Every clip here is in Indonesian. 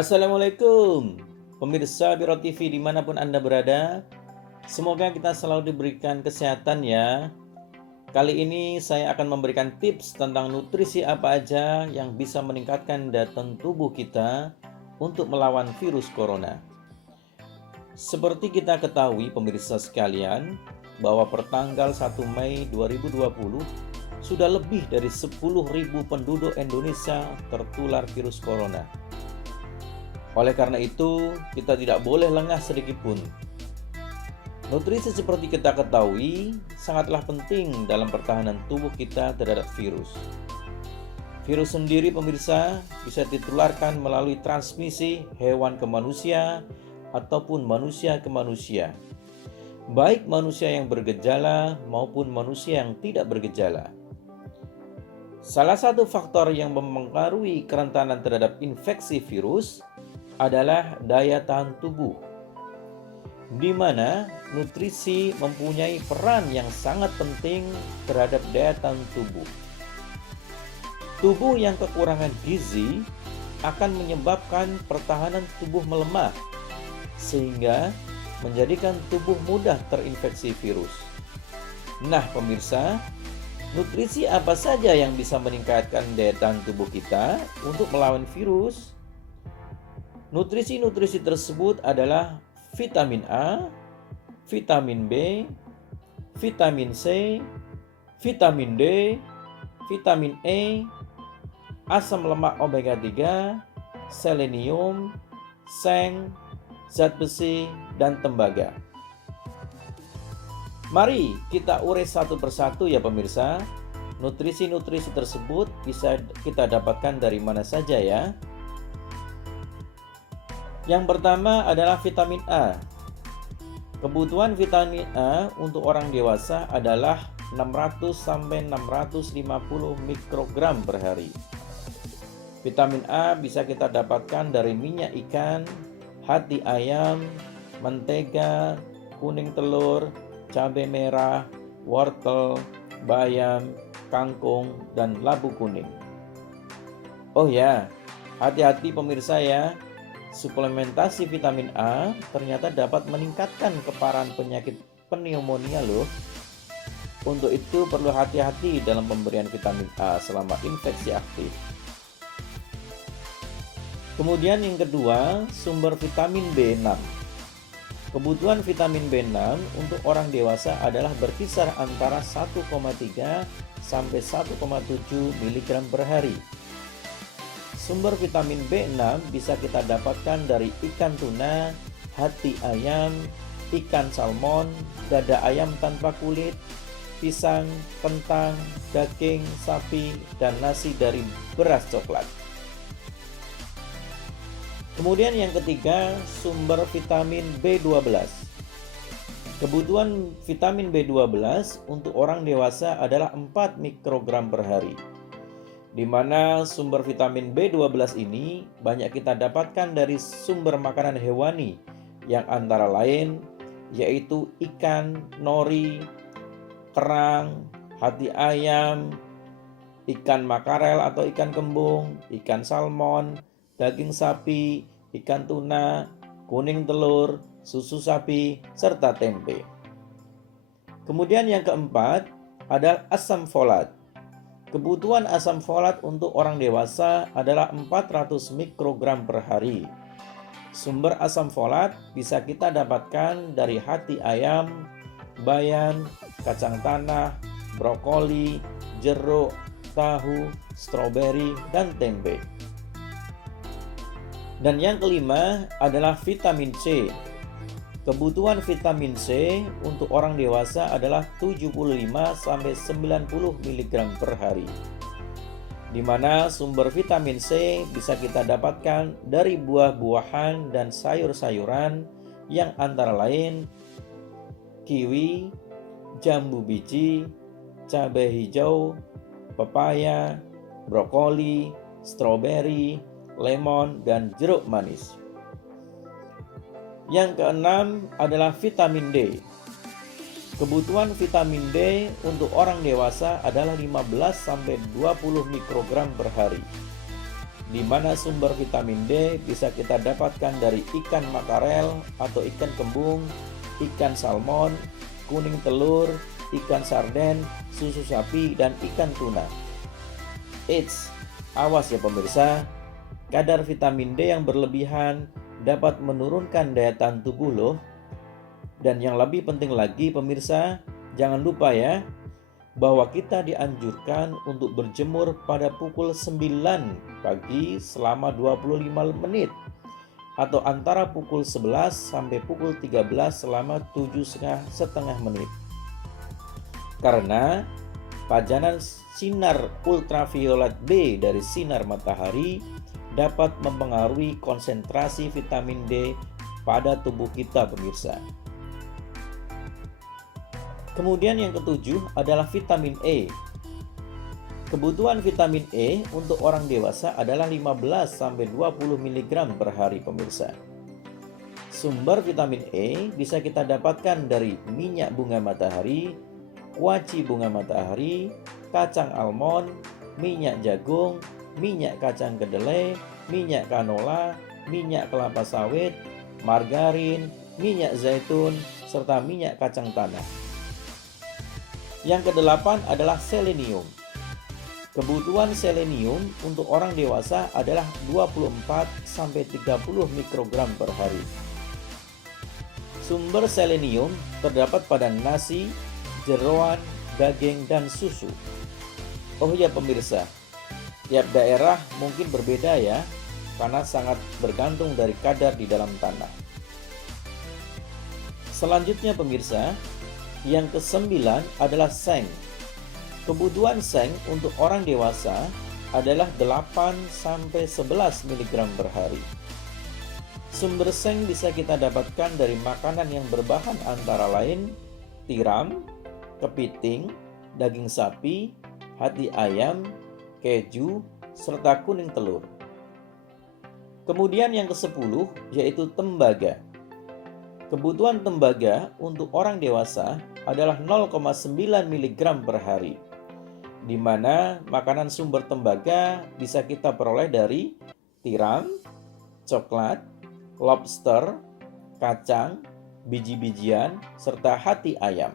Assalamualaikum pemirsa Biro TV dimanapun Anda berada. Semoga kita selalu diberikan kesehatan ya. Kali ini saya akan memberikan tips tentang nutrisi apa aja yang bisa meningkatkan daya tahan tubuh kita untuk melawan virus corona. Seperti kita ketahui pemirsa sekalian, bahwa pertanggal 1 Mei 2020 sudah lebih dari 10.000 penduduk Indonesia tertular virus corona. Oleh karena itu, kita tidak boleh lengah sedikit pun. Nutrisi seperti kita ketahui sangatlah penting dalam pertahanan tubuh kita terhadap virus. Virus sendiri pemirsa bisa ditularkan melalui transmisi hewan ke manusia ataupun manusia ke manusia. Baik manusia yang bergejala maupun manusia yang tidak bergejala. Salah satu faktor yang mempengaruhi kerentanan terhadap infeksi virus adalah daya tahan tubuh, di mana nutrisi mempunyai peran yang sangat penting terhadap daya tahan tubuh. Tubuh yang kekurangan gizi akan menyebabkan pertahanan tubuh melemah, sehingga menjadikan tubuh mudah terinfeksi virus. Nah pemirsa, nutrisi apa saja yang bisa meningkatkan daya tahan tubuh kita untuk melawan virus? Nutrisi-nutrisi tersebut adalah vitamin A, vitamin B, vitamin C, vitamin D, vitamin E, asam lemak omega 3, selenium, seng, zat besi, dan tembaga. Mari kita urai satu persatu ya pemirsa. Nutrisi-nutrisi tersebut bisa kita dapatkan dari mana saja ya. Yang pertama adalah vitamin A. Kebutuhan vitamin A untuk orang dewasa adalah 600 sampai 650 mikrogram per hari. Vitamin A bisa kita dapatkan dari minyak ikan, hati ayam, mentega, kuning telur, cabai merah, wortel, bayam, kangkung, dan labu kuning. Oh ya, hati-hati pemirsa ya. Suplementasi vitamin A ternyata dapat meningkatkan keparahan penyakit pneumonia loh. Untuk itu perlu hati-hati dalam pemberian vitamin A selama infeksi aktif. Kemudian yang kedua, sumber vitamin B6. Kebutuhan vitamin B6 untuk orang dewasa adalah berkisar antara 1,3 sampai 1,7 mg per hari. Sumber vitamin B6 bisa kita dapatkan dari ikan tuna, hati ayam, ikan salmon, dada ayam tanpa kulit, pisang, kentang, daging sapi, dan nasi dari beras coklat. Kemudian yang ketiga, sumber vitamin B12. Kebutuhan vitamin B12 untuk orang dewasa adalah 4 mikrogram per hari, di mana sumber vitamin B12 ini banyak kita dapatkan dari sumber makanan hewani yang antara lain yaitu ikan, nori, kerang, hati ayam, ikan makarel atau ikan kembung, ikan salmon, daging sapi, ikan tuna, kuning telur, susu sapi, serta tempe. Kemudian yang keempat adalah asam folat. Kebutuhan asam folat untuk orang dewasa adalah 400 mikrogram per hari. Sumber asam folat bisa kita dapatkan dari hati ayam, bayam, kacang tanah, brokoli, jeruk, tahu, stroberi, dan tempe. Dan yang kelima adalah vitamin C. Kebutuhan vitamin C untuk orang dewasa adalah 75 sampai 90 mg per hari. Di mana sumber vitamin C bisa kita dapatkan dari buah-buahan dan sayur-sayuran yang antara lain kiwi, jambu biji, cabai hijau, pepaya, brokoli, stroberi, lemon, dan jeruk manis. Yang keenam adalah vitamin D. Kebutuhan vitamin D untuk orang dewasa adalah 15 sampai 20 mikrogram per hari. di mana sumber vitamin D bisa kita dapatkan dari ikan makarel atau ikan kembung, ikan salmon, kuning telur, ikan sarden, susu sapi, dan ikan tuna. Eits, awas ya pemirsa, kadar vitamin D yang berlebihan dapat menurunkan daya tahan tubuh loh. Dan yang lebih penting lagi pemirsa, jangan lupa ya, bahwa kita dianjurkan untuk berjemur pada pukul 9 pagi selama 25 menit atau antara pukul 11 sampai pukul 13 selama 7,5 menit. Karena pajanan sinar ultraviolet B dari sinar matahari dapat mempengaruhi konsentrasi vitamin D pada tubuh kita pemirsa. Kemudian yang ketujuh adalah vitamin E. Kebutuhan vitamin E untuk orang dewasa adalah 15-20 mg per hari pemirsa. Sumber vitamin E bisa kita dapatkan dari minyak bunga matahari, kuaci bunga matahari, kacang almond, minyak jagung, minyak kacang kedelai, minyak kanola, minyak kelapa sawit, margarin, minyak zaitun, serta minyak kacang tanah. Yang kedelapan adalah selenium. Kebutuhan selenium untuk orang dewasa adalah 24-30 mikrogram per hari. Sumber selenium terdapat pada nasi, jeroan, daging, dan susu. Oh ya pemirsa, tiap daerah mungkin berbeda ya, karena sangat bergantung dari kadar di dalam tanah. Selanjutnya pemirsa, yang kesembilan adalah seng. Kebutuhan seng untuk orang dewasa adalah 8-11 mg per hari. Sumber seng bisa kita dapatkan dari makanan yang berbahan antara lain tiram, kepiting, daging sapi, hati ayam, keju, serta kuning telur. Kemudian yang ke-10 yaitu tembaga. Kebutuhan tembaga untuk orang dewasa adalah 0,9 mg per hari, di mana makanan sumber tembaga bisa kita peroleh dari tiram, coklat, lobster, kacang, biji-bijian, serta hati ayam.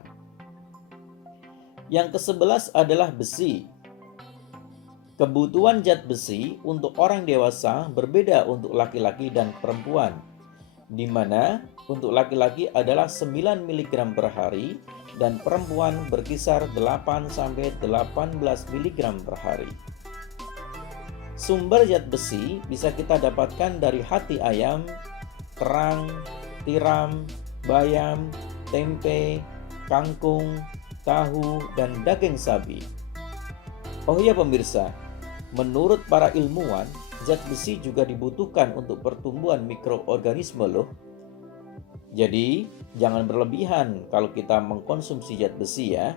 Yang ke-11 adalah besi. Kebutuhan zat besi untuk orang dewasa berbeda untuk laki-laki dan perempuan, di mana untuk laki-laki adalah 9 mg per hari dan perempuan berkisar 8-18 mg per hari. Sumber zat besi bisa kita dapatkan dari hati ayam, kerang, tiram, bayam, tempe, kangkung, tahu, dan daging sapi. Oh iya pemirsa, menurut para ilmuwan, zat besi juga dibutuhkan untuk pertumbuhan mikroorganisme loh. Jadi, jangan berlebihan kalau kita mengkonsumsi zat besi ya.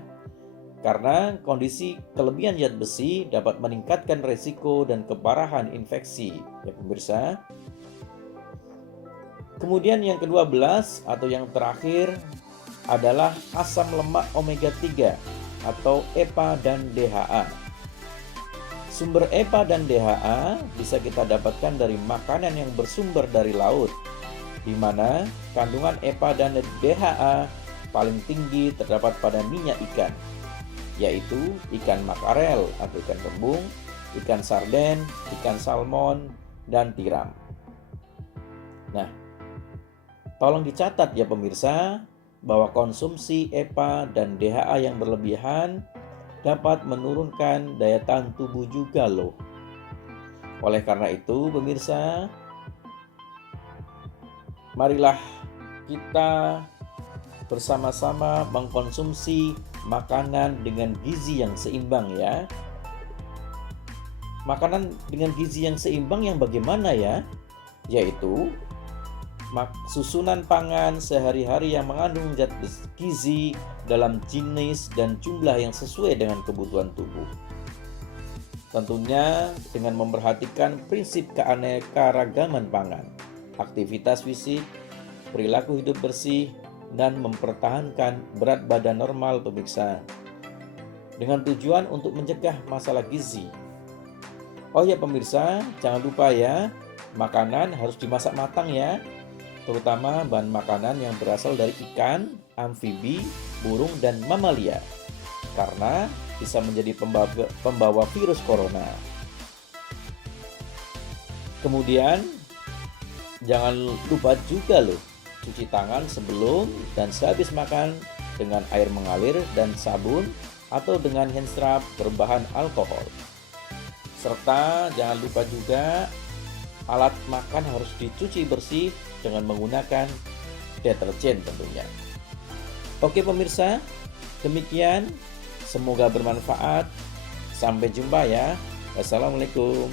Karena kondisi kelebihan zat besi dapat meningkatkan resiko dan keparahan infeksi, ya pemirsa. Kemudian yang ke-12 atau yang terakhir adalah asam lemak omega 3 atau EPA dan DHA. Sumber EPA dan DHA bisa kita dapatkan dari makanan yang bersumber dari laut, di mana kandungan EPA dan DHA paling tinggi terdapat pada minyak ikan, yaitu ikan makarel atau ikan kembung, ikan sarden, ikan salmon, dan tiram. Nah, tolong dicatat ya pemirsa, bahwa konsumsi EPA dan DHA yang berlebihan dapat menurunkan daya tahan tubuh juga loh. Oleh karena itu pemirsa, marilah kita bersama-sama mengkonsumsi makanan dengan gizi yang seimbang ya. Makanan dengan gizi yang seimbang yang bagaimana ya? Yaitu susunan pangan sehari-hari yang mengandung zat gizi dalam jenis dan jumlah yang sesuai dengan kebutuhan tubuh. Tentunya dengan memperhatikan prinsip keanekaragaman pangan, aktivitas fisik, perilaku hidup bersih, dan mempertahankan berat badan normal pemirsa, dengan tujuan untuk mencegah masalah gizi. Oh ya pemirsa, jangan lupa ya, makanan harus dimasak matang ya, terutama bahan makanan yang berasal dari ikan, amfibi, burung, dan mamalia, karena bisa menjadi pembawa virus corona. Kemudian, jangan lupa juga loh, cuci tangan sebelum dan sehabis makan dengan air mengalir dan sabun atau dengan hand scrub berbahan alkohol. Serta jangan lupa juga alat makan harus dicuci bersih dengan menggunakan deterjen tentunya. Oke pemirsa, demikian. Semoga bermanfaat. Sampai jumpa ya. Wassalamualaikum.